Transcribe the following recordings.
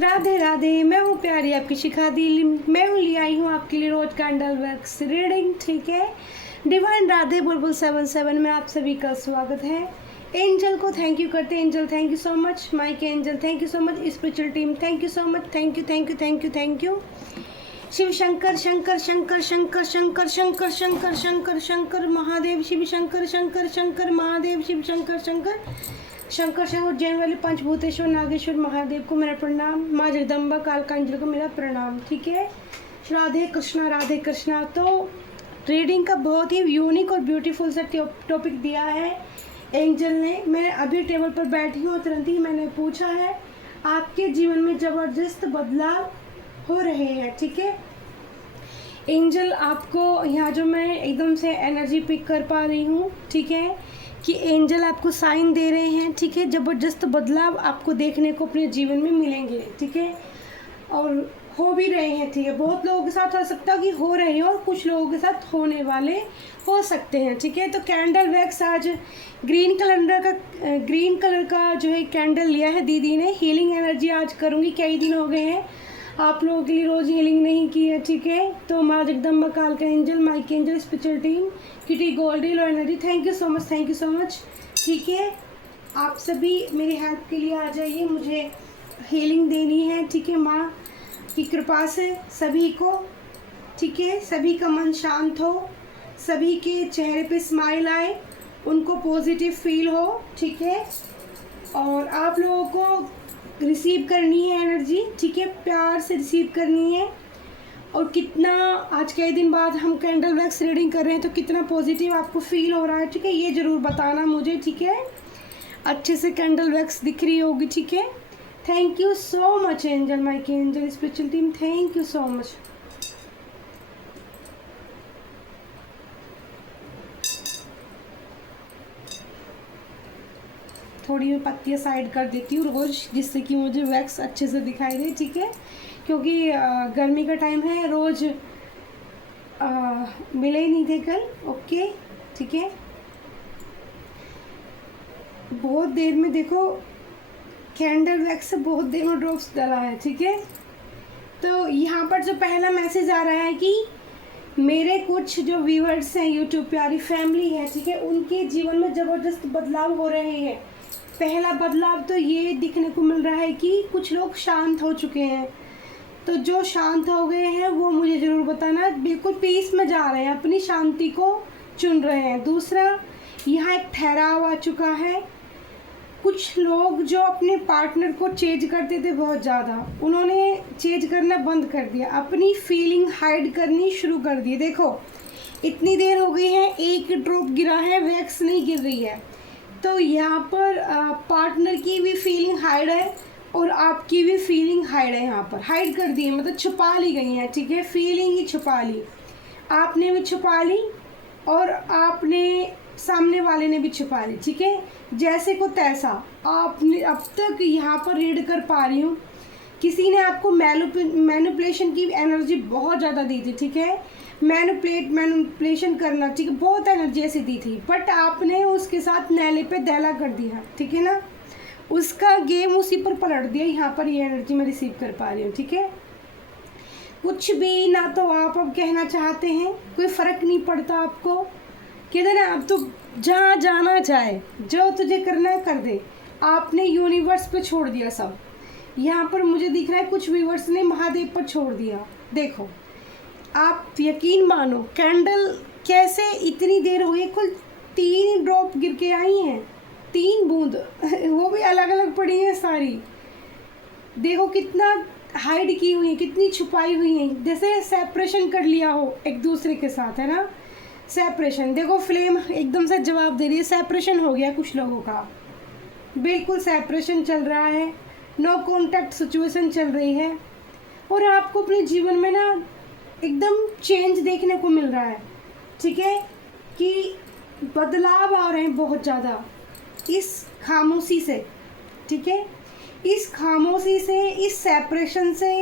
राधे राधे, मैं हूँ प्यारी आपकी शिखा दी। मैं हूँ ले आई हूँ आपके लिए रोज कैंडल वैक्स रीडिंग। ठीक है, डिवाइन राधे बुलबुल 77 में आप सभी का स्वागत है। एंजल को थैंक यू करते हैं। Angel thank you so much. Mike angel thank you so much. Spiritual team thank you so much. Thank you thank you thank you thank you. Shiv Shankar Shankar Shankar Shankar Shankar Shankar Shankar Shankar Shankar Mahadev Shiv Shankar Shankar Shankar Mahadev Shiv Shankar Shankar Shankar से उज्जैन वाले पंचभूतेश्वर नागेश्वर महादेव को मेरा प्रणाम। माँ जगदम्बा कालकांजलि को मेरा प्रणाम। ठीक है, राधे कृष्णा राधे कृष्णा। तो रीडिंग का बहुत ही यूनिक और ब्यूटीफुल सा टॉपिक दिया है एंजल ने। मैं अभी टेबल पर बैठी हूँ, तुरंत ही मैंने पूछा है आपके जीवन में ज़बरदस्त बदलाव हो रहे हैं। ठीक है एंजल, आपको यहाँ जो मैं एकदम से एनर्जी पिक कर पा रही हूँ, ठीक है, कि एंजल आपको साइन दे रहे हैं। ठीक है, ज़बरदस्त बदलाव आपको देखने को अपने जीवन में मिलेंगे। ठीक है, और हो भी रहे हैं। ठीक है, बहुत लोगों के साथ हो सकता है कि हो रहे हो और कुछ लोगों के साथ होने वाले हो सकते हैं। ठीक है, तो कैंडल वैक्स आज ग्रीन कलर का जो है कैंडल लिया है दीदी ने। हीलिंग एनर्जी आज करूँगी, कई दिन हो गए हैं आप लोगों के लिए रोज़ हीलिंग नहीं की है। ठीक है, तो माँ जगदम्बा काल का angel, Mike angel, spiritual team, Kitty Goldie, low energy, thank you so much, thank you so much. ठीक है, आप सभी मेरी हेल्प के लिए आ जाइए, मुझे हीलिंग देनी है। ठीक है, माँ की कृपा से सभी को, ठीक है, सभी का मन शांत हो, सभी के चेहरे पे स्माइल आए, उनको पॉजिटिव फील हो। ठीक है, और आप लोगों को रिसीव करनी है एनर्जी। ठीक है, प्यार से रिसीव करनी है। और कितना आज कई दिन बाद हम कैंडल वैक्स रीडिंग कर रहे हैं, तो कितना पॉजिटिव आपको फील हो रहा है। ठीक है, ये ज़रूर बताना मुझे। ठीक है, अच्छे से कैंडल वैक्स दिख रही होगी। ठीक है, thank you so much angel, Mike angel, spiritual team, thank you so much. थोड़ी मैं पत्तियाँ साइड कर देती हूँ रोज़, जिससे कि मुझे वैक्स अच्छे से दिखाई दे। ठीक है, क्योंकि गर्मी का टाइम है, रोज़ मिले ही नहीं थे कल। ओके, ठीक है, बहुत देर में देखो कैंडल वैक्स से बहुत देर में ड्रॉप्स डाला है। ठीक है, तो यहाँ पर जो पहला मैसेज आ रहा है कि मेरे कुछ जो व्यूअर्स हैं, यूट्यूब प्यारी फैमिली है, ठीक है, उनके जीवन में ज़बरदस्त बदलाव हो रहे हैं। पहला बदलाव तो ये दिखने को मिल रहा है कि कुछ लोग शांत हो चुके हैं। तो जो शांत हो गए हैं वो मुझे ज़रूर बताना, बिल्कुल पीस में जा रहे हैं, अपनी शांति को चुन रहे हैं। दूसरा, यहाँ एक ठहराव आ चुका है। कुछ लोग जो अपने पार्टनर को चेंज करते थे बहुत ज़्यादा, उन्होंने चेंज करना बंद कर दिया, अपनी फीलिंग हाइड करनी शुरू कर दी। देखो इतनी देर हो गई है, एक ड्रॉप गिरा है, वैक्स नहीं गिर रही है। तो यहाँ पर पार्टनर की भी फीलिंग हाइड है और आपकी भी फीलिंग हाइड है। यहाँ पर हाइड कर दी है, मतलब छुपा ली गई है। ठीक है, फीलिंग ही छुपा ली, आपने भी छुपा ली और आपने सामने वाले ने भी छुपा ली। ठीक है, जैसे को तैसा आपने अब तक यहाँ पर रीड कर पा रही हूँ, किसी ने आपको मैनिपुलेशन की एनर्जी बहुत ज़्यादा दी थी। ठीक है, मैनिपुलेशन करना, ठीक है, बहुत एनर्जी ऐसी दी थी, बट आपने उसके साथ नैले पे दहला कर दिया। ठीक है ना, उसका गेम उसी पर पलट दिया। यहाँ पर ये एनर्जी मैं रिसीव कर पा रही हूँ। ठीक है, कुछ भी ना तो आप अब कहना चाहते हैं, कोई फ़र्क नहीं पड़ता आपको। कहते ना, अब तो जहाँ जाना चाहे, जो तुझे करना है कर दे, आपने यूनिवर्स पे छोड़ दिया सब। यहाँ पर मुझे दिख रहा है कुछ व्यूअर्स ने महादेव पर छोड़ दिया। देखो, आप यकीन मानो, कैंडल कैसे इतनी देर हुई, कुल 3 ड्रॉप गिर के आई हैं, 3 बूंद वो भी अलग अलग पड़ी हैं सारी। देखो कितना हाइड की हुई है, कितनी छुपाई हुई है, जैसे सेपरेशन कर लिया हो एक दूसरे के साथ, है ना, सेपरेशन। देखो फ्लेम एकदम से जवाब दे रही है, सेपरेशन हो गया कुछ लोगों का, बिल्कुल सेपरेशन चल रहा है, नो कॉन्टैक्ट सिचुएशन चल रही है। और आपको अपने जीवन में ना एकदम चेंज देखने को मिल रहा है। ठीक है, कि बदलाव आ रहे हैं बहुत ज़्यादा इस खामोशी से। ठीक है, इस खामोशी से, इस सेपरेशन से,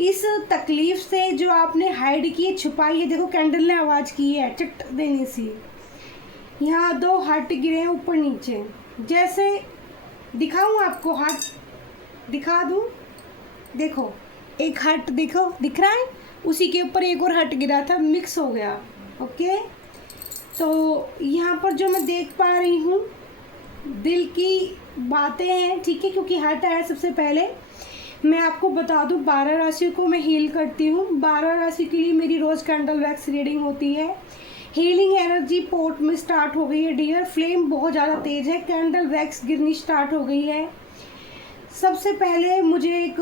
इस तकलीफ़ से जो आपने हाइड की है, छुपाई है। देखो कैंडल ने आवाज़ की है चट देनी सी, यहाँ 2 हार्ट गिरे हैं ऊपर नीचे। जैसे दिखाऊँ आपको, हार्ट दिखा दूँ, देखो एक हर्ट देखो दिख रहा है, उसी के ऊपर एक और हर्ट गिरा था, मिक्स हो गया। ओके, तो यहाँ पर जो मैं देख पा रही हूँ दिल की बातें हैं, ठीक है, क्योंकि हर्ट आया सबसे पहले। मैं आपको बता दूं 12 राशियों को मैं हील करती हूँ। 12 राशि के लिए मेरी रोज़ कैंडल वैक्स रीडिंग होती है। हीलिंग एनर्जी पोर्ट में स्टार्ट हो गई है डियर। फ्लेम बहुत ज़्यादा तेज़ है, कैंडल वैक्स गिरनी स्टार्ट हो गई है। सबसे पहले मुझे एक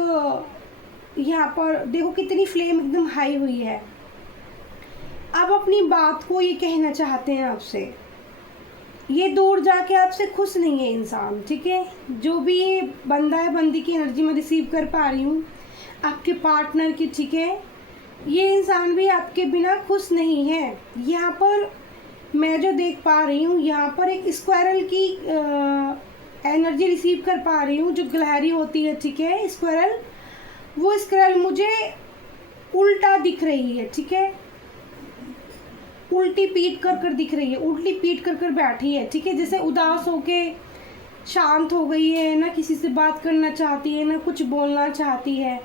यहाँ पर देखो कितनी फ्लेम एकदम हाई हुई है। अब अपनी बात को ये कहना चाहते हैं आपसे, ये दूर जाके आपसे खुश नहीं है इंसान, ठीक है। जो भी ये बंदा है, बंदी की एनर्जी में रिसीव कर पा रही हूँ आपके पार्टनर की, ठीक है, ये इंसान भी आपके बिना खुश नहीं है। यहाँ पर मैं जो देख पा रही हूँ, यहाँ पर एक स्क्वायरल की एनर्जी रिसीव कर पा रही हूँ, जो गिलहरी होती है, ठीक है, स्क्वायरल। वो स्क्वायरल मुझे उल्टा दिख रही है, ठीक है, उल्टी पीट कर कर दिख रही है, उल्टी पीट कर कर बैठी है, ठीक है, जैसे उदास होके शांत हो गई है, ना किसी से बात करना चाहती है, ना कुछ बोलना चाहती है,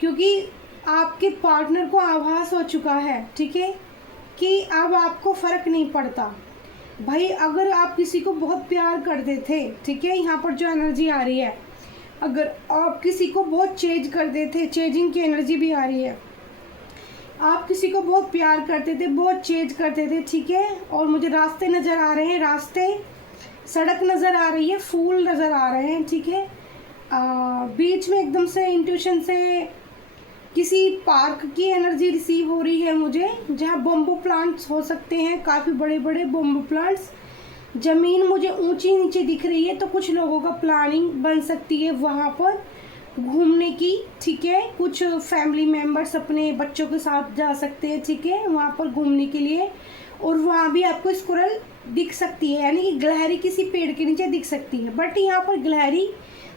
क्योंकि आपके पार्टनर को आभास हो चुका है, ठीक है, कि अब आपको फ़र्क नहीं पड़ता। भाई अगर आप किसी को बहुत प्यार करते थे, ठीक है, यहाँ पर जो एनर्जी आ रही है, अगर आप किसी को बहुत चेंज करते थे, चेंजिंग की एनर्जी भी आ रही है, आप किसी को बहुत प्यार करते थे, बहुत चेंज करते थे, ठीक है, और मुझे रास्ते नज़र आ रहे हैं, रास्ते, सड़क नज़र आ रही है, फूल नज़र आ रहे हैं, ठीक है। बीच में एकदम से इंट्यूशन से किसी पार्क की एनर्जी रिसीव हो रही है मुझे, जहाँ बम्बू प्लांट्स हो सकते हैं, काफ़ी बड़े बड़े बम्बू प्लांट्स। ज़मीन मुझे ऊंची नीचे दिख रही है, तो कुछ लोगों का प्लानिंग बन सकती है वहाँ पर घूमने की, ठीक है। कुछ फैमिली मेम्बर्स अपने बच्चों के साथ जा सकते हैं, ठीक है, वहाँ पर घूमने के लिए। और वहाँ भी आपको स्क्वायरल दिख सकती है, यानी कि गिलहरी किसी पेड़ के नीचे दिख सकती है। बट यहाँ पर गिलहरी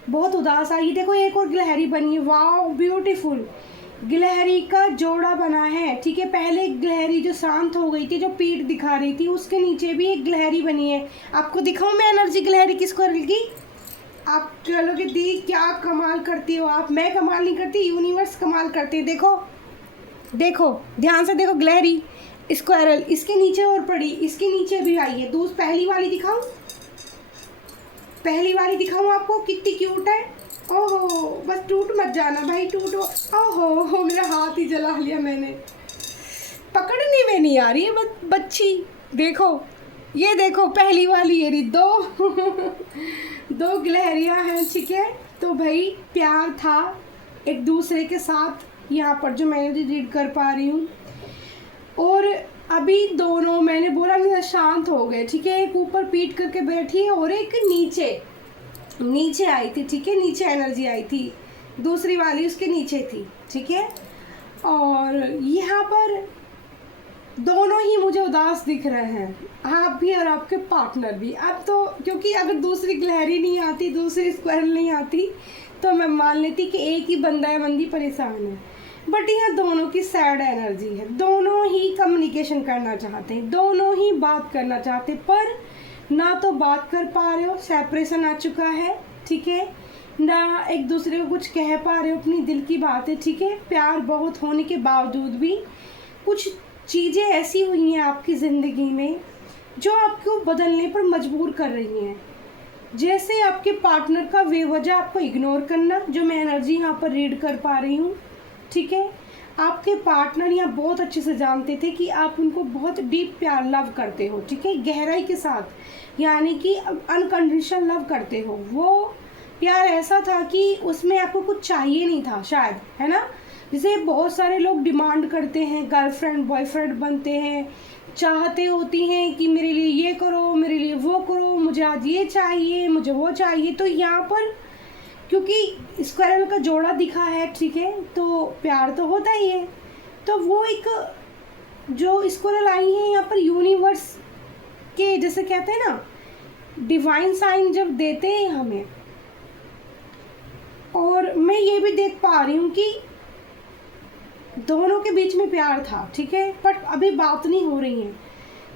बहुत उदास आई, देखो एक और गिलहरी बनी है, वाह ब्यूटीफुल, गिलहरी का जोड़ा बना है, ठीक है। पहले गिलहरी जो शांत हो गई थी, जो पीठ दिखा रही थी, उसके नीचे भी एक गिलहरी बनी है। आपको दिखाऊं मैं एनर्जी गिलहरी की, स्क्वायरल की? आप कहोगे दी क्या कमाल करती हो आप। मैं कमाल नहीं करती, यूनिवर्स कमाल करती है। देखो देखो ध्यान से देखो, गिलहरी स्क्वायरल इसके नीचे और पड़ी, इसके नीचे भी आई है। दूसरी पहली वाली दिखाऊं, पहली वाली दिखाऊं आपको, कितनी क्यूट है। ओहो बस टूट मत जाना भाई, टूटो। ओहो मेरा हाथ ही जला लिया मैंने, पकड़ने में नहीं आ रही है बच्ची। देखो ये देखो पहली वाली ये रही, दो गिलहरियाँ हैं, ठीक है। तो भाई प्यार था एक दूसरे के साथ, यहाँ पर जो मैंने रीड कर पा रही हूँ। और अभी दोनों, मैंने बोला नहीं, शांत हो गए, ठीक है। एक ऊपर पीट करके बैठी है और एक नीचे आई थी, ठीक है, नीचे एनर्जी आई थी, दूसरी वाली उसके नीचे थी, ठीक है। और यहाँ पर दोनों ही मुझे उदास दिख रहे हैं, आप भी और आपके पार्टनर भी। अब तो क्योंकि अगर दूसरी गिलहरी नहीं आती, दूसरी स्क्वायरल नहीं आती, तो मैं मान लेती कि एक ही बंदा है, बंदी परेशान है। बट यहाँ दोनों की सैड एनर्जी है, दोनों ही कम्युनिकेशन करना चाहते हैं, दोनों ही बात करना चाहते, पर ना तो बात कर पा रहे हो, सेपरेशन आ चुका है, ठीक है, ना एक दूसरे को कुछ कह पा रहे हो अपनी दिल की बातें, ठीक है। प्यार बहुत होने के बावजूद भी कुछ चीज़ें ऐसी हुई हैं आपकी ज़िंदगी में जो आपको बदलने पर मजबूर कर रही हैं। जैसे आपके पार्टनर का बेवजह आपको इग्नोर करना, जो मैं एनर्जी यहाँ पर रीड कर पा रही हूँ, ठीक है। आपके पार्टनर यहाँ बहुत अच्छे से जानते थे कि आप उनको बहुत डीप प्यार लव करते हो, ठीक है, गहराई के साथ, यानी कि अनकंडीशनल लव करते हो। वो प्यार ऐसा था कि उसमें आपको कुछ चाहिए नहीं था शायद, है ना। जैसे बहुत सारे लोग डिमांड करते हैं, गर्लफ्रेंड बॉयफ्रेंड बनते हैं, चाहते होती हैं कि मेरे लिए ये करो, मेरे लिए वो करो, मुझे आज ये चाहिए, मुझे वो चाहिए। तो यहाँ पर क्योंकि स्क्वायरल का जोड़ा दिखा है, ठीक है, तो प्यार तो होता ही है। तो वो एक जो स्क्वायरल आई है यहाँ पर यूनिवर्स के, जैसे कहते हैं ना, डिवाइन साइन जब देते हैं हमें। और मैं ये भी देख पा रही हूँ कि दोनों के बीच में प्यार था, ठीक है, बट अभी बात नहीं हो रही है।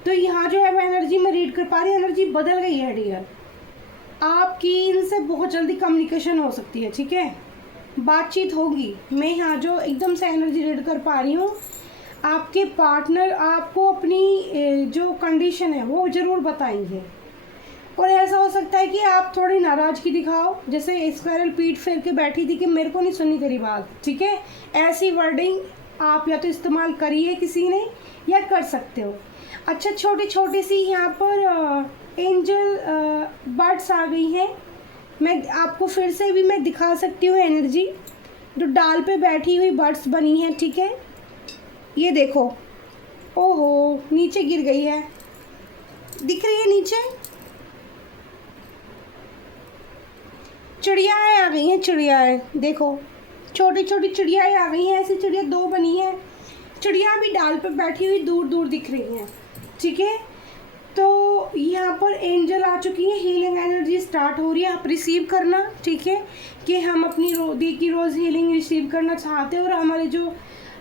तो यहाँ जो है वो एनर्जी में रीड कर पा रही हूँ, एनर्जी बदल गई है डियर। आपकी इनसे बहुत जल्दी कम्युनिकेशन हो सकती है, ठीक है। बातचीत होगी। मैं यहाँ जो एकदम से एनर्जी रीड कर पा रही हूँ, आपके पार्टनर आपको अपनी जो कंडीशन है वो ज़रूर बताएंगे। और ऐसा हो सकता है कि आप थोड़ी नाराज़गी दिखाओ, जैसे स्क्वायरल पीठ फेर के बैठी थी कि मेरे को नहीं सुननी तेरी बात, ठीक है। ऐसी वर्डिंग आप या तो इस्तेमाल करिए किसी ने, या कर सकते हो। अच्छा, छोटी छोटी सी यहाँ पर एंजल बर्ड्स आ गई हैं। मैं आपको फिर से भी मैं दिखा सकती हूँ एनर्जी, जो डाल पे बैठी हुई बर्ड्स बनी है, ठीक है। ये देखो, ओहो नीचे गिर गई है, दिख रही है नीचे। चिड़ियाएँ आ गई हैं, चिड़ियाएँ देखो, छोटी छोटी चिड़ियाएँ आ गई हैं। ऐसी चिड़िया 2 बनी हैं। चिड़िया भी डाल पर बैठी हुई दूर दूर दिख रही हैं, ठीक है। तो यहाँ पर एंजल आ चुकी है, हीलिंग एनर्जी स्टार्ट हो रही है। आप रिसीव करना, ठीक है, कि हम अपनी दी की रोज़ हीलिंग रिसीव करना चाहते हैं। और हमारे जो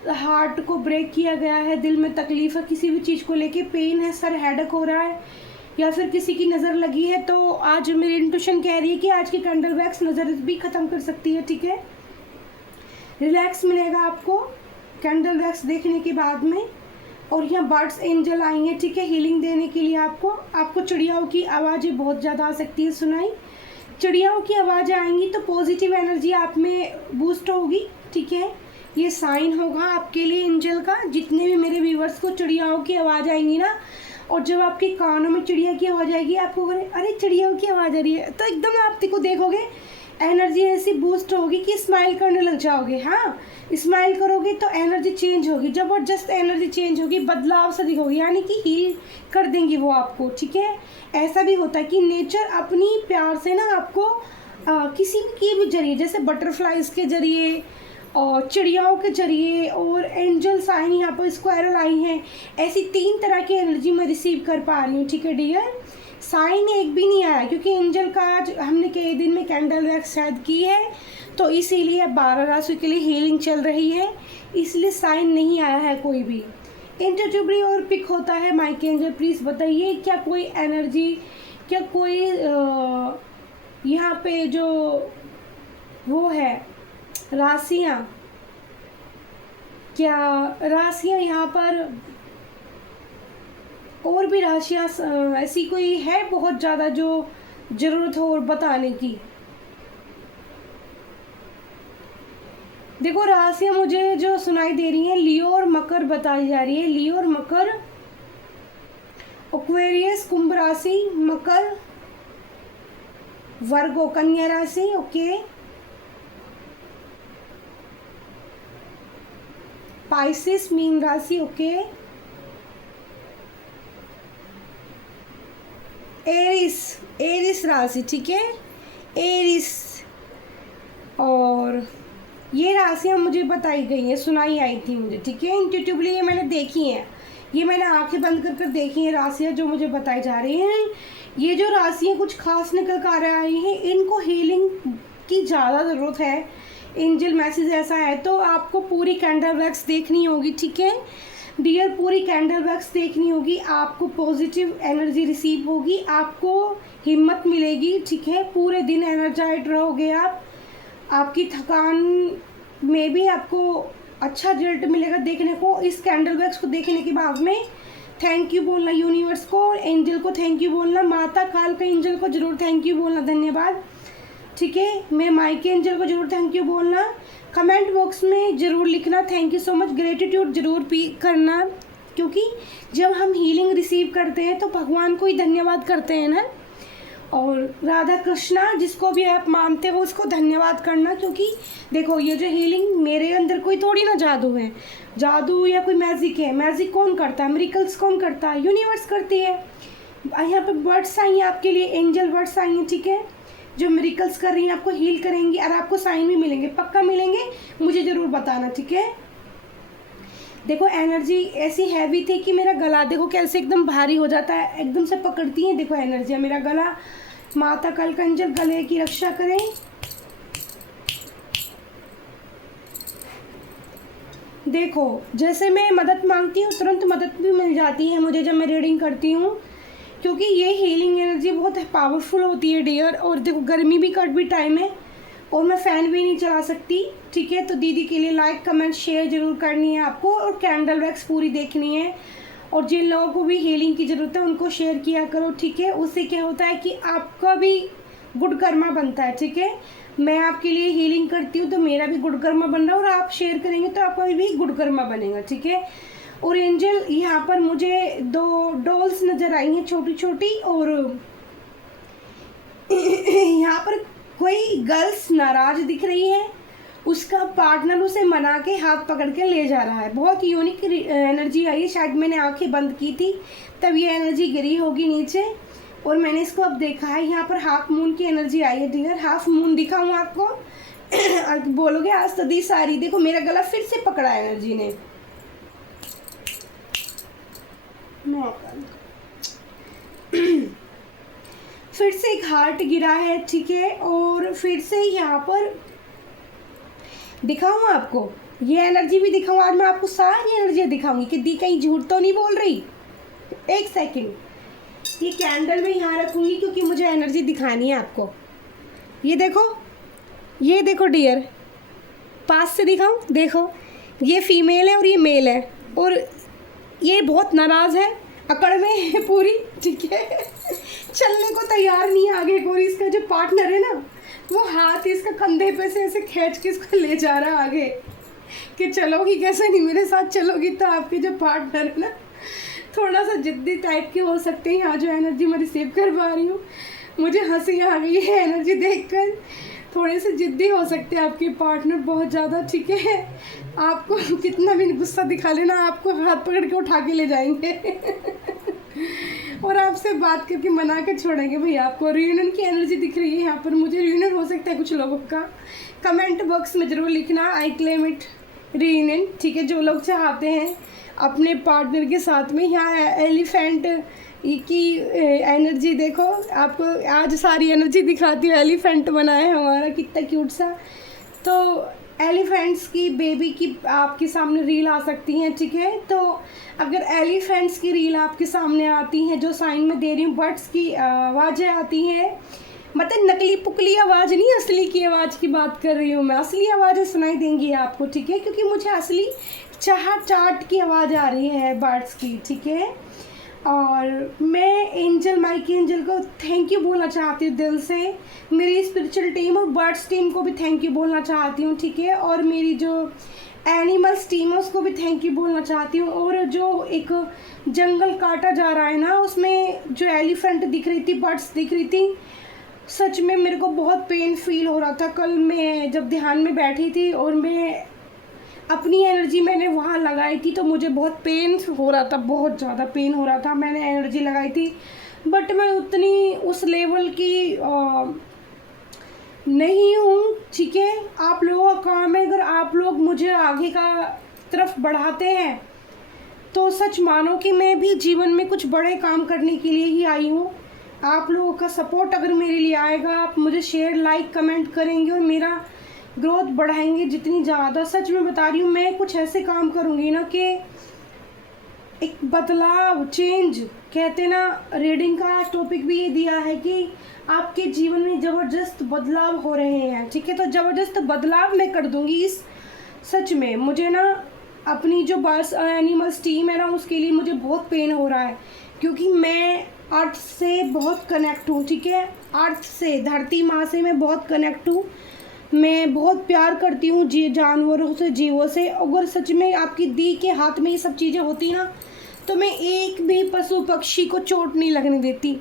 हार्ट को ब्रेक किया गया है, दिल में तकलीफ़ है, किसी भी चीज़ को लेके पेन है, सर हेडेक हो रहा है, या फिर किसी की नज़र लगी है, तो आज मेरी इंट्यूशन कह रही है कि आज की कैंडल वैक्स नज़र भी ख़त्म कर सकती है, ठीक है। रिलैक्स मिलेगा आपको कैंडल वैक्स देखने के बाद में। और यहाँ बर्ड्स एंजल आई हैं, ठीक है, हीलिंग देने के लिए आपको चिड़ियाओं की आवाज़ें बहुत ज़्यादा आ सकती है सुनाई। चिड़ियाओं की आवाज़ें आएंगी तो पॉजिटिव एनर्जी आप में बूस्ट होगी, ठीक है। ये साइन होगा आपके लिए एंजल का। जितने भी मेरे व्यूवर्स को चिड़ियाओं की आवाज़ आएंगी ना, और जब आपके कानों में चिड़िया की आवाज़ आएगी, आपको अरे चिड़ियाओं की आवाज़ आ रही है, तो एकदम आप देखोगे एनर्जी ऐसी बूस्ट होगी कि स्माइल करने लग जाओगे। हाँ, स्माइल करोगे तो एनर्जी चेंज होगी, ज़बरदस्त एनर्जी चेंज होगी, बदलाव से दिखोगी, यानी कि हील कर देंगी वो आपको, ठीक है। ऐसा भी होता है कि नेचर अपनी प्यार से ना आपको किसी की भी जरिए, जैसे बटरफ्लाइज के जरिए और चिड़ियाओं के जरिए, और एंजल साइन यहाँ पर स्क्वायरल आई हैं, ऐसी 3 तरह की एनर्जी मैं रिसीव कर पा रही हूँ, ठीक है डियर। साइन एक भी नहीं आया, क्योंकि एंजल का आज हमने कई दिन में कैंडल वैक्स शायद की है, तो इसीलिए 12 राशि के लिए हीलिंग चल रही है, इसलिए साइन नहीं आया है कोई भी। इंटरट्यूबरी और पिक होता है। माइक एंजल प्लीज़ बताइए, क्या कोई एनर्जी, क्या कोई यहाँ पे जो वो है राशियाँ, क्या राशियाँ यहाँ पर और भी राशियाँ ऐसी कोई है बहुत ज़्यादा जो ज़रूरत हो और बताने की। देखो राशियाँ मुझे जो सुनाई दे रही हैं, लियो और मकर बताई जा रही है। लियो और मकर, एक्वेरियस कुंभ राशि, मकर वर्गो कन्या राशि, ओके, पाइसेस मीन राशि, ओके, एरिस राशि, ठीक है, एरिस। और ये राशियाँ मुझे बताई गई हैं, सुनाई आई थी मुझे, ठीक है। इंट्यूटिवली ये मैंने देखी हैं, ये मैंने आंखें बंद कर कर देखी हैं राशियाँ जो मुझे बताई जा रही हैं। ये जो राशियाँ कुछ खास निकल कर आ रही हैं, इनको हीलिंग की ज़्यादा ज़रूरत है। एंजल मैसेज ऐसा है तो आपको पूरी कैंडल वैक्स देखनी होगी, ठीक है डियर, पूरी कैंडल वैक्स देखनी होगी। आपको पॉजिटिव एनर्जी रिसीव होगी, आपको हिम्मत मिलेगी, ठीक है। पूरे दिन एनर्जाइज रहोगे आप, आपकी थकान में भी आपको अच्छा रिजल्ट मिलेगा देखने को। इस कैंडल वैक्स को देखने के बाद में थैंक यू बोलना यूनिवर्स को, एंजल को थैंक यू बोलना, माता काल का एंजल को ज़रूर थैंक यू बोलना, धन्यवाद, ठीक है। मैं माइके एंजल को ज़रूर थैंक यू बोलना, कमेंट बॉक्स में ज़रूर लिखना thank you so much, gratitude ज़रूर करना, क्योंकि जब हम हीलिंग रिसीव करते हैं तो भगवान को ही धन्यवाद करते हैं ना। और राधा कृष्णा जिसको भी आप मानते हो उसको धन्यवाद करना, क्योंकि देखो ये जो हीलिंग मेरे अंदर कोई थोड़ी ना जादू है, जादू या कोई मैजिक है। मैजिक कौन करता है, मिरेकल्स कौन करता है, यूनिवर्स करती है। यहाँ पे बर्ड्स आई हैं आपके लिए, एंजल बर्ड्स आई हैं, ठीक है, जो मिरेकल्स कर रही हैं, आपको हील करेंगी और आपको साइन भी मिलेंगे, पक्का मिलेंगे, मुझे ज़रूर बताना, ठीक है। देखो एनर्जी ऐसी हैवी थी कि मेरा गला देखो कैसे एकदम भारी हो जाता है, एकदम से पकड़ती है, देखो एनर्जी मेरा गला। माता काल का एंजल गले की रक्षा करें। देखो जैसे मैं मदद मांगती हूँ तुरंत मदद भी मिल जाती है मुझे जब मैं रीडिंग करती हूँ, क्योंकि ये हीलिंग एनर्जी बहुत पावरफुल होती है डियर। और देखो गर्मी भी का भी टाइम है, और मैं फ़ैन भी नहीं चला सकती, ठीक है। तो दीदी के लिए लाइक कमेंट शेयर ज़रूर करनी है आपको, और कैंडल वैक्स पूरी देखनी है। और जिन लोगों को भी हीलिंग की ज़रूरत है उनको शेयर किया करो, ठीक है। उससे क्या होता है कि आपका भी गुड कर्मा बनता है, ठीक है। मैं आपके लिए हीलिंग करती हूँ तो मेरा भी गुड कर्मा बन रहा है, और आप शेयर करेंगे तो आपका भी गुड कर्मा बनेगा, ठीक है। और एंजल यहाँ पर मुझे 2 डॉल्स नज़र आई हैं छोटी छोटी, और यहाँ पर कोई गर्ल्स नाराज दिख रही है, उसका पार्टनर उसे मना के हाथ पकड़ के ले जा रहा है। बहुत यूनिक एनर्जी आई है, शायद मैंने आंखें बंद की थी तब ये एनर्जी गिरी होगी नीचे, और मैंने इसको अब देखा है। यहाँ पर हाफ मून की एनर्जी आई है डियर, हाफ मून दिखाऊँ आपको? बोलोगे आज तो दी सारी, देखो मेरा गला फिर से पकड़ा एनर्जी ने। फिर से एक हार्ट गिरा है, ठीक है। और फिर से यहाँ पर दिखाऊँ आपको, ये एनर्जी भी दिखाऊँ? आज मैं आपको सारी एनर्जी दिखाऊंगी कि दी कहीं झूठ तो नहीं बोल रही। एक सेकंड, ये कैंडल मैं यहाँ रखूँगी क्योंकि मुझे एनर्जी दिखानी है आपको। ये देखो डियर, पास से दिखाऊँ? देखो, ये फीमेल है और ये मेल है, और ये बहुत नाराज़ है, अकड़ में है पूरी, ठीक है। चलने को तैयार नहीं है आगे को। इसका जो पार्टनर है ना, वो हाथ इसका कंधे पे से ऐसे खींच के इसको ले जा रहा है आगे, कि चलोगी कैसे नहीं मेरे साथ चलोगी। तो आपके जो पार्टनर है ना, थोड़ा सा जिद्दी टाइप के हो सकते हैं। यहाँ जो एनर्जी मैं रिसीव कर पा रही हूँ, मुझे हंसी आ गई है एनर्जी देखकर। थोड़े से जिद्दी हो सकते हैं आपके पार्टनर, बहुत ज़्यादा, ठीक है। आपको कितना भी गुस्सा दिखा लेना, आपको हाथ पकड़ के उठा के ले जाएंगे और आपसे बात करके मना के छोड़ेंगे। भाई आपको रियूनियन की एनर्जी दिख रही है यहाँ पर, मुझे रियूनियन हो सकता है कुछ लोगों का। कमेंट बॉक्स में ज़रूर लिखना आई क्लेम इट रियूनियन, ठीक है। जो लोग चाहते हैं अपने पार्टनर के साथ में। यहाँ एलिफेंट की एनर्जी देखो, आपको आज सारी एनर्जी दिखाती हूँ। एलिफेंट बना है हमारा, कितना क्यूट सा। तो एलिफेंट्स की बेबी की आपके सामने रील आ सकती हैं, ठीक है। तो अगर एलिफेंट्स की रील आपके सामने आती हैं, जो साइन में दे रही हूँ, बर्ड्स की आवाज़ें आती हैं, मतलब नकली पुकली आवाज़ नहीं, असली की आवाज़ की बात कर रही हूँ मैं। असली आवाज़ें सुनाई देंगी आपको, ठीक है, क्योंकि मुझे असली चाट की आवाज़ आ रही है बर्ड्स की, ठीक है। और मैं एंजल, माइक एंजल को थैंक यू बोलना चाहती हूँ दिल से। मेरी स्पिरिचुअल टीम और बर्ड्स टीम को भी थैंक यू बोलना चाहती हूँ, ठीक है। और मेरी जो एनिमल्स टीम है उसको भी थैंक यू बोलना चाहती हूँ। और जो एक जंगल काटा जा रहा है ना, उसमें जो एलिफेंट दिख रही थी, बर्ड्स दिख रही थी, सच में मेरे को बहुत पेन फील हो रहा था। कल मैं जब ध्यान में बैठी थी और मैं अपनी एनर्जी मैंने वहाँ लगाई थी, तो मुझे बहुत पेन हो रहा था, बहुत ज़्यादा पेन हो रहा था। मैंने एनर्जी लगाई थी, बट मैं उतनी उस लेवल की नहीं हूँ, ठीक है। आप लोगों का काम है, अगर आप लोग मुझे आगे का तरफ बढ़ाते हैं तो सच मानो कि मैं भी जीवन में कुछ बड़े काम करने के लिए ही आई हूँ। आप लोगों का सपोर्ट अगर मेरे लिए आएगा, आप मुझे शेयर लाइक कमेंट करेंगे और मेरा ग्रोथ बढ़ाएंगे जितनी ज़्यादा। सच में बता रही हूँ, मैं कुछ ऐसे काम करूँगी ना कि एक बदलाव, चेंज कहते ना। रीडिंग का टॉपिक भी ये दिया है कि आपके जीवन में ज़बरदस्त बदलाव हो रहे हैं, ठीक है। तो ज़बरदस्त बदलाव मैं कर दूँगी इस, सच में मुझे ना अपनी जो बर्ड्स एनिमल्स टीम है ना, उसके लिए मुझे बहुत पेन हो रहा है, क्योंकि मैं अर्थ से बहुत कनेक्ट हूँ, ठीक है। अर्थ से, धरती माँ से मैं बहुत कनेक्ट हूँ। मैं बहुत प्यार करती हूँ जानवरों से, जीवों से। अगर सच में आपकी दी के हाथ में ये सब चीज़ें होती ना, तो मैं एक भी पशु पक्षी को चोट नहीं लगने देती।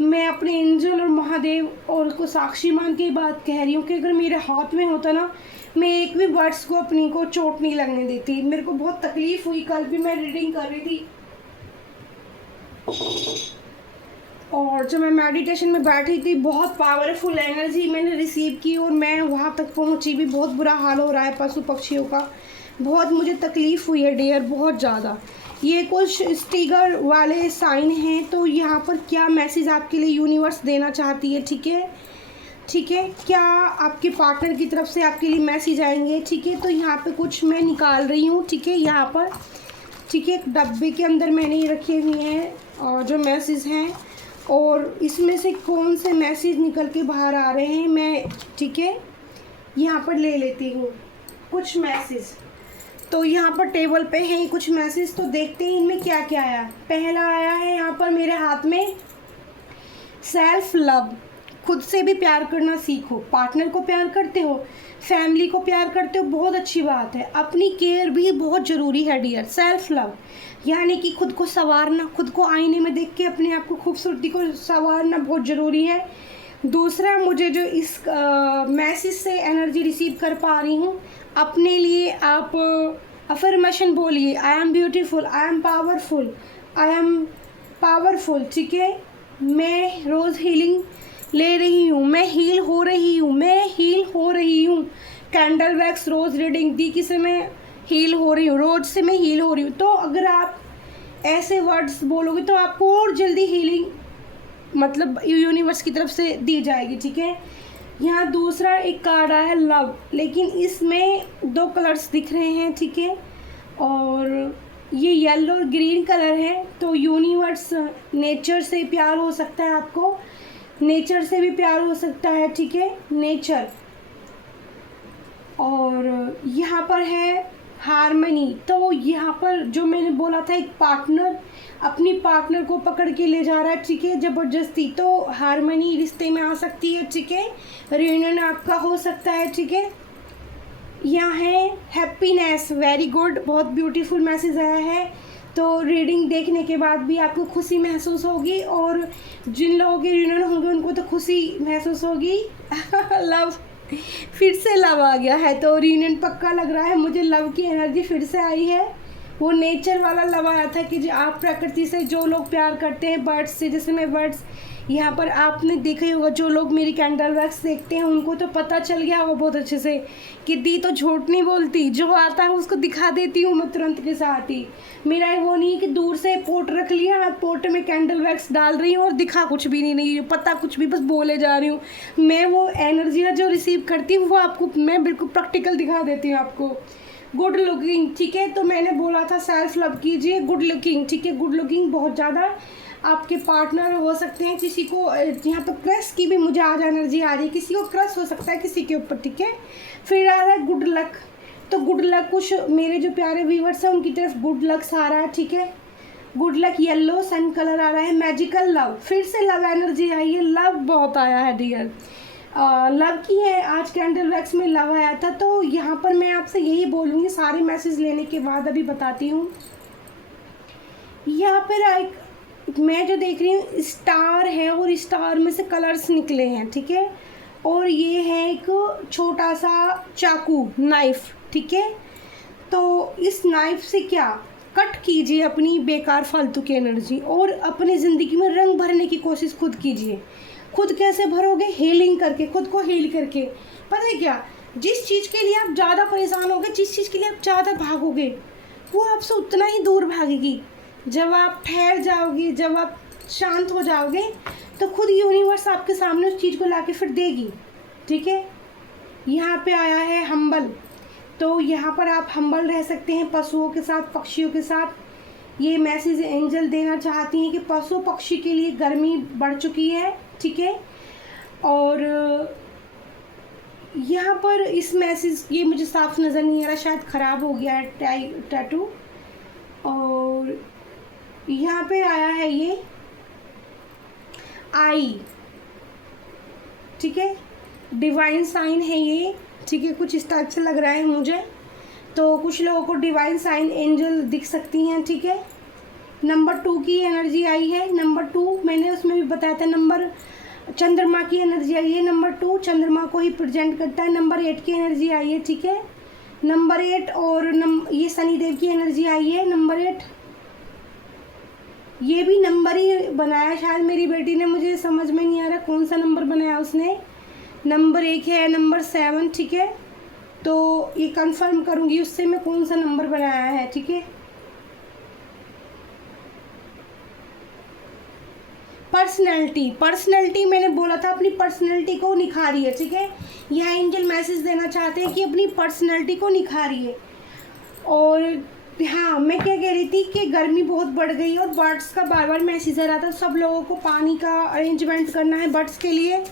मैं अपने एंजल और महादेव और को साक्षी मान के बात कह रही हूँ कि अगर मेरे हाथ में होता ना, मैं एक भी बर्ड्स को अपनी को चोट नहीं लगने देती। मेरे को बहुत तकलीफ़ हुई, कल भी मैं रीडिंग कर रही थी और जब मैं मेडिटेशन में बैठी थी, बहुत पावरफुल एनर्जी मैंने रिसीव की और मैं वहाँ तक पहुँची भी। बहुत बुरा हाल हो रहा है पशु पक्षियों का, बहुत मुझे तकलीफ़ हुई है डियर, बहुत ज़्यादा। ये कुछ स्टिगर वाले साइन हैं, तो यहाँ पर क्या मैसेज आपके लिए यूनिवर्स देना चाहती है, ठीक है, ठीक है। क्या आपके पार्टनर की तरफ से आपके लिए मैसेज आएंगे, ठीक है। तो यहाँ पे कुछ मैं निकाल रही हूँ, ठीक है, यहाँ पर, ठीक है। डब्बे के अंदर मैंने ये रखे हुए हैं और जो मैसेज हैं, और इसमें से कौन से मैसेज निकल के बाहर आ रहे हैं मैं, ठीक है, यहाँ पर ले लेती हूँ कुछ मैसेज। तो यहाँ पर टेबल पे हैं कुछ मैसेज, तो देखते हैं इनमें क्या क्या आया। पहला आया है यहाँ पर मेरे हाथ में, सेल्फ लव, खुद से भी प्यार करना सीखो। पार्टनर को प्यार करते हो, फैमिली को प्यार करते हो, बहुत अच्छी बात है। अपनी केयर भी बहुत ज़रूरी है डियर। सेल्फ लव यानी कि खुद को संवारना, खुद को आईने में देख के अपने आप को खूबसूरती को संवारना बहुत ज़रूरी है। दूसरा, मुझे जो इस मैसेज से एनर्जी रिसीव कर पा रही हूँ, अपने लिए आप अफर्मेशन बोलिए, I am beautiful, I am powerful, I am powerful. ठीक है, मैं रोज़ हीलिंग ले रही हूँ, मैं हील हो रही हूँ, मैं हील हो रही हूँ। कैंडल वैक्स रोज़ रीडिंग दी कि से मैं हील हो रही हूँ, रोज़ से मैं हील हो रही हूँ। तो अगर आप ऐसे वर्ड्स बोलोगे तो आपको और जल्दी हीलिंग मतलब यूनिवर्स की तरफ से दी जाएगी। ठीक है, यहाँ दूसरा एक कार्ड आया है लव, लेकिन इसमें 2 कलर्स दिख रहे हैं। ठीक है, और ये येलो और ग्रीन कलर है। तो यूनिवर्स, नेचर से प्यार हो सकता है आपको, नेचर से भी प्यार हो सकता है। ठीक है, नेचर। और यहाँ पर है हारमनी। तो यहाँ पर जो मैंने बोला था, एक पार्टनर अपनी पार्टनर को पकड़ के ले जा रहा है। ठीक है, ज़बरदस्ती। तो हारमनी रिश्ते में आ सकती है। ठीक है, रियूनियन आपका हो सकता है। ठीक है, यहाँ है हैप्पीनेस, वेरी गुड, बहुत ब्यूटीफुल मैसेज आया है। तो रीडिंग देखने के बाद भी आपको खुशी महसूस होगी, और जिन लोगों के रियूनियन होंगे उनको तो खुशी महसूस होगी। लव, फिर से लव आ गया है, तो रियूनियन पक्का लग रहा है मुझे। लव की एनर्जी फिर से आई है। वो नेचर वाला लव आया था कि जो आप प्रकृति से जो लोग प्यार करते हैं, बर्ड्स से, जैसे मैं बर्ड्स, यहाँ पर आपने देखा ही होगा, जो लोग मेरी कैंडल वैक्स देखते हैं उनको तो पता चल गया होगा बहुत अच्छे से कि दी तो झूठ नहीं बोलती, जो आता है उसको दिखा देती हूँ मैं तुरंत के साथ ही। मेरा वो नहीं है कि दूर से पोट रख लिया, पोट में कैंडल वैक्स डाल रही हूँ और दिखा कुछ भी नहीं पता कुछ भी, बस बोले जा रही हूँ। मैं वो एनर्जी जो रिसीव करती हूँ वो आपको मैं बिल्कुल प्रैक्टिकल दिखा देती हूँ आपको। गुड लुकिंग, ठीक है, तो मैंने बोला था सेल्फ लव कीजिए, गुड लुकिंग। ठीक है, गुड लुकिंग बहुत ज़्यादा आपके पार्टनर हो सकते हैं। किसी को यहाँ तो क्रश की भी मुझे आज एनर्जी आ रही है, किसी को क्रश हो सकता है किसी के ऊपर। ठीक है, फिर आ रहा है गुड लक। तो गुड लक, कुछ मेरे जो प्यारे व्यूअर्स हैं उनकी तरफ गुड लक आ रहा है। ठीक है, good luck, yellow sun colour आ रहा है। मैजिकल लव, फिर से लव एनर्जी आई है, लव बहुत आया है डियर। लव की है आज कैंडल वैक्स में, लव आया था। तो यहाँ पर मैं आपसे यही बोलूँगी, सारे मैसेज लेने के बाद अभी बताती हूँ। यहाँ पर मैं जो देख रही हूँ स्टार है, और स्टार में से कलर्स निकले हैं। ठीक है, और ये है एक छोटा सा चाकू, नाइफ। ठीक है, तो इस नाइफ से क्या कट कीजिए अपनी बेकार फालतू की एनर्जी, और अपनी ज़िंदगी में रंग भरने की कोशिश खुद कीजिए। खुद कैसे भरोगे? हीलिंग करके, खुद को हील करके। पता है क्या, जिस चीज़ के लिए आप ज़्यादा परेशान होगे, जिस चीज़ के लिए आप ज़्यादा भागोगे, वो आपसे उतना ही दूर भागेगी। जब आप ठहर जाओगे, जब आप शांत हो जाओगे, तो खुद यूनिवर्स आपके सामने उस चीज़ को लाके फिर देगी। ठीक है, यहाँ पे आया है हम्बल। तो यहाँ पर आप हम्बल रह सकते हैं पशुओं के साथ, पक्षियों के साथ। ये मैसेज एंजल देना चाहती हैं कि पशु पक्षी के लिए गर्मी बढ़ चुकी है। ठीक है, और यहाँ पर इस मैसेज, ये मुझे साफ नज़र नहीं आ रहा, शायद ख़राब हो गया है टैटू। और यहाँ पे आया है ये आई। ठीक है, डिवाइन साइन है ये। ठीक है, कुछ इस टाइप से लग रहा है मुझे। तो कुछ लोगों को डिवाइन साइन एंजल दिख सकती हैं। ठीक है, नंबर 2 की एनर्जी आई है। नंबर 2 मैंने उसमें भी बताया था, नंबर चंद्रमा की एनर्जी आई है। नंबर 2 चंद्रमा को ही प्रेजेंट करता है। नंबर 8 की एनर्जी आई है। ठीक है, नंबर 8 और ये शनिदेव की एनर्जी आई है। नंबर 8 ये भी नंबर ही बनाया शायद मेरी बेटी ने, मुझे समझ में नहीं आ रहा कौन सा नंबर बनाया उसने। नंबर 1 है, नंबर 7। ठीक है, तो ये कंफर्म करूँगी उससे मैं कौन सा नंबर बनाया है। ठीक है, पर्सनैलिटी मैंने बोला था अपनी पर्सनैलिटी को निखारिए। ठीक है, यह एंजल मैसेज देना चाहते हैं कि अपनी पर्सनैलिटी को निखारिए। और हाँ, मैं क्या कह रही थी कि गर्मी बहुत बढ़ गई और बर्ड्स का बार बार मैसेज आ रहा था, सब लोगों को पानी का अरेंजमेंट करना है बर्ड्स के लिए।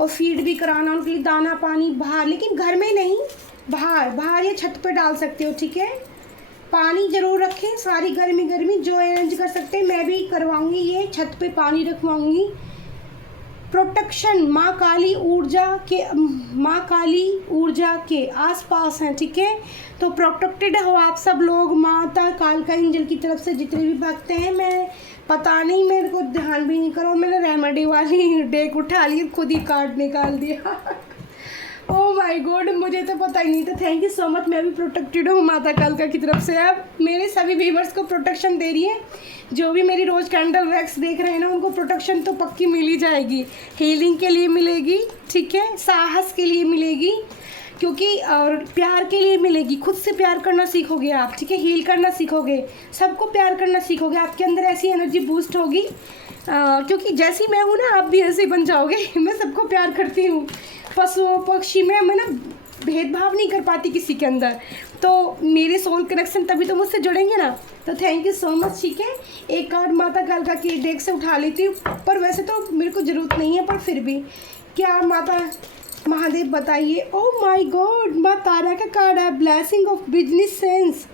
और फीड भी कराना उनके लिए, दाना पानी बाहर, लेकिन घर में नहीं, बाहर या छत पे डाल सकते हो, ठीक है। पानी ज़रूर रखें, सारी गर्मी जो अरेंज कर सकते हैं मैं भी करवाऊँगी, ये छत पे पानी रखवाऊँगी। प्रोटेक्शन माँ काली ऊर्जा के आसपास हैं, ठीक है। तो प्रोटेक्टेड हो आप सब लोग माता कालका एंजल की तरफ से, जितने भी भक्त हैं। मैं पता नहीं, मेरे को ध्यान भी नहीं करो, मैंने रेमेडी वाली डेक उठा ली, खुद ही कार्ड निकाल दिया। ओह माय गॉड, मुझे तो पता ही नहीं था। थैंक यू सो मच, मैं भी प्रोटेक्टेड हूँ माता कालका की तरफ से। अब मेरे सभी व्यूअर्स को प्रोटेक्शन दे रही है, जो भी मेरी रोज़ कैंडल वैक्स देख रहे हैं ना, उनको प्रोटेक्शन तो पक्की मिल ही जाएगी। हीलिंग के लिए मिलेगी, ठीक है, साहस के लिए मिलेगी, क्योंकि और प्यार के लिए मिलेगी। खुद से प्यार करना सीखोगे आप, ठीक है, हील करना सीखोगे, सबको प्यार करना सीखोगे, आपके अंदर ऐसी एनर्जी बूस्ट होगी। क्योंकि जैसी मैं हूँ ना, आप भी ऐसे ही बन जाओगे। मैं सबको प्यार करती हूँ, पशु पक्षी में मैं ना भेदभाव नहीं कर पाती किसी के अंदर। तो मेरे सोल कनेक्शन तभी तो मुझसे जुड़ेंगे ना। तो थैंक यू सो मच, ठीक है। एक कार्ड माता कालका की डेक से उठा लेती हूँ, पर वैसे तो मेरे को ज़रूरत नहीं है, पर फिर भी क्या माता महादेव बताइए। ओह माय गॉड, माँ तारा का कार्ड है, ब्लेसिंग ऑफ बिजनेस सेंस।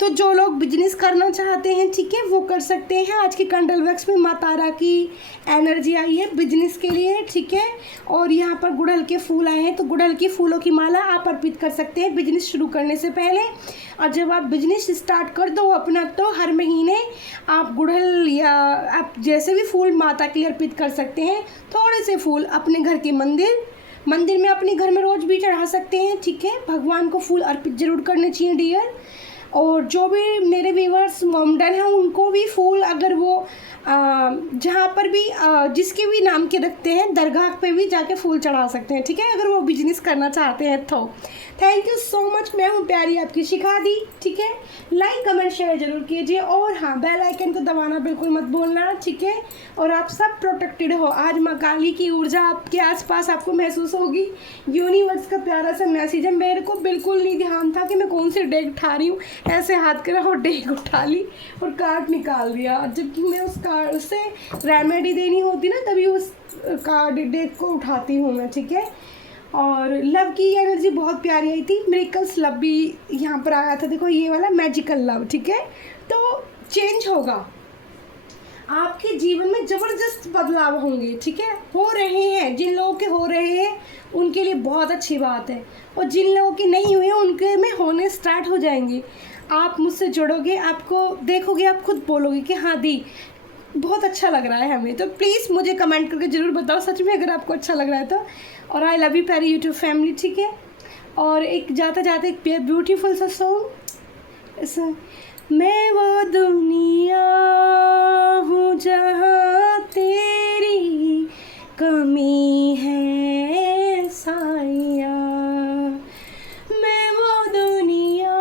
तो जो लोग बिजनेस करना चाहते हैं, ठीक है, वो कर सकते हैं। आज के कैंडल वैक्स में माँ तारा की एनर्जी आई है बिजनेस के लिए, ठीक है। और यहाँ पर गुड़हल के फूल आए हैं, तो गुड़हल की फूलों की माला आप अर्पित कर सकते हैं बिजनेस शुरू करने से पहले। और जब आप बिजनेस स्टार्ट कर दो अपना, तो हर महीने आप गुड़हल या आप जैसे भी फूल माता के लिए अर्पित कर सकते हैं। थोड़े से फूल अपने घर के मंदिर में, अपने घर में रोज़ भी चढ़ा सकते हैं, ठीक है। भगवान को फूल अर्पित ज़रूर करने चाहिए डियर। और जो भी मेरे व्यूअर्स मोमडन हैं, उनको भी फूल, अगर वो जहाँ पर भी जिसके भी नाम के रखते हैं, दरगाह पे भी जाके फूल चढ़ा सकते हैं, ठीक है, अगर वो बिजनेस करना चाहते हैं तो। थैंक यू सो मच, मैं हूँ प्यारी आपकी शिखा दी, ठीक है। लाइक कमेंट शेयर जरूर कीजिए, और हाँ, बेल आइकन को दबाना बिल्कुल मत भूलना, ठीक है। और आप सब प्रोटेक्टेड हो। आज माँ काली की ऊर्जा आपके आसपास आपको महसूस होगी। यूनिवर्स का प्यारा सा मैसेज है। मेरे को बिल्कुल नहीं ध्यान था कि मैं कौन सी डेक उठा रही हूँ, ऐसे हाथ करा और डेक उठा ली और कार्ड निकाल दिया, जबकि मैं उस कार्ड से रेमेडी देनी होती ना, तभी उस कार्ड डेक को उठाती हूँ मैं, ठीक है। और लव की एनर्जी बहुत प्यारी आई थी, मिरेकल्स लव भी यहाँ पर आया था, देखो ये वाला मैजिकल लव, ठीक है। तो चेंज होगा, आपके जीवन में ज़बरदस्त बदलाव होंगे, ठीक है, हो रहे हैं। जिन लोगों के हो रहे हैं उनके लिए बहुत अच्छी बात है, और जिन लोगों के नहीं हुए उनके में होने स्टार्ट हो जाएंगे। आप मुझसे जुड़ोगे, आपको देखोगे, आप खुद बोलोगे कि हाँ दी बहुत अच्छा लग रहा है हमें। तो प्लीज़ मुझे कमेंट करके ज़रूर बताओ सच में, अगर आपको अच्छा लग रहा है तो। और आई लव यू प्यारी यूट्यूब फैमिली, ठीक है। और एक जाते जाते एक ब्यूटीफुल सा सॉन्ग, ऐसा, मैं वो दुनिया हूँ जहाँ तेरी कमी है साया, मैं वो दुनिया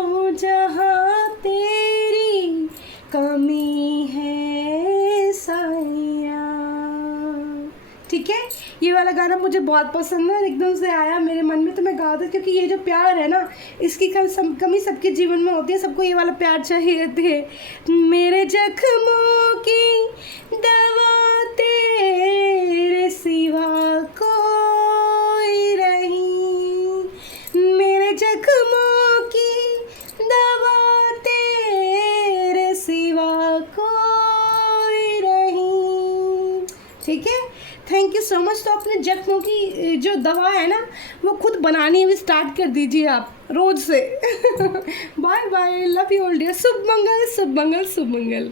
हूँ जहाँ तेरी कमी है साया, ठीक है। ये वाला गाना मुझे बहुत पसंद है, एकदम से आया मेरे मन में तो मैं गा दूँ, क्योंकि ये जो प्यार है ना, इसकी कमी सबके जीवन में होती है, सबको ये वाला प्यार चाहिए थे। मेरे जख्मों की दवा तेरे सिवा कोई नहीं, मेरे जख्मों की दवा तेरे सिवा कोई नहीं, ठीक है। Thank you so much. तो अपने जख्मों की जो दवा है ना, वो खुद बनानी भी स्टार्ट कर दीजिए आप रोज़ से। Bye bye, love you all dear. शुभ मंगल, शुभ मंगल, शुभ मंगल।